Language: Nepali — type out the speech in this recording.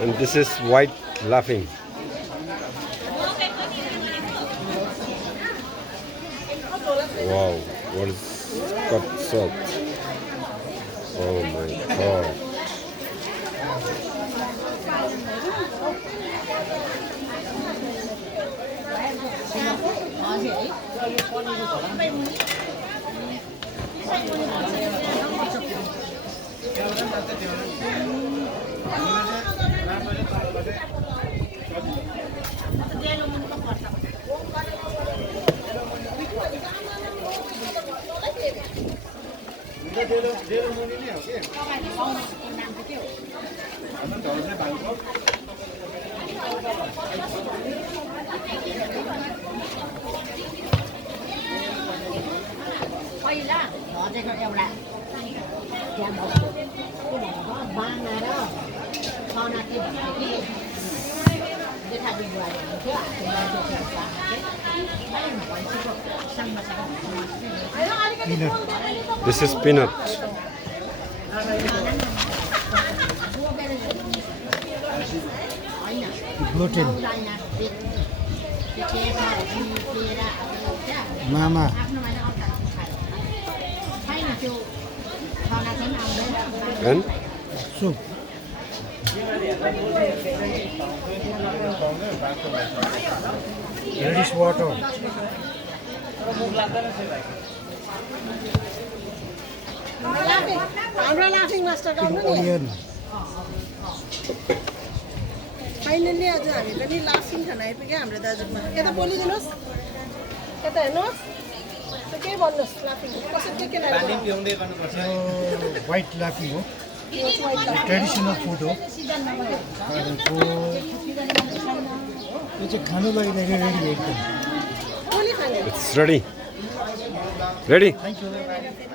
And this is white laughing. Wow, what is cut salt? Oh my god. पहिला भजेको एउटा त्यहाँ बस्यो के भनेको बाँगा र छना के भन्थ्यो कि जेठाको बुहारी हुन्थ्यो भैँसीको सँगसँग This is peanut. Gluten. Mama. And Soup. Reddish water. हाम्रो लाफिङ मास्टर गर्नु नि Onion. फाइनली आज हामी पनि लाफिङ खान आइपुग्यो हाम्रो दाजुमा यता बोलिदिनुहोस् यता हेर्नुहोस् के भन्नुहोस् लाफिङ कसरी के White laughing हो. Traditional food हो. तपाईँको यो चाहिँ खानु लागि रेडी एकदम. बोली खाने it's ready. Ready? Thank you.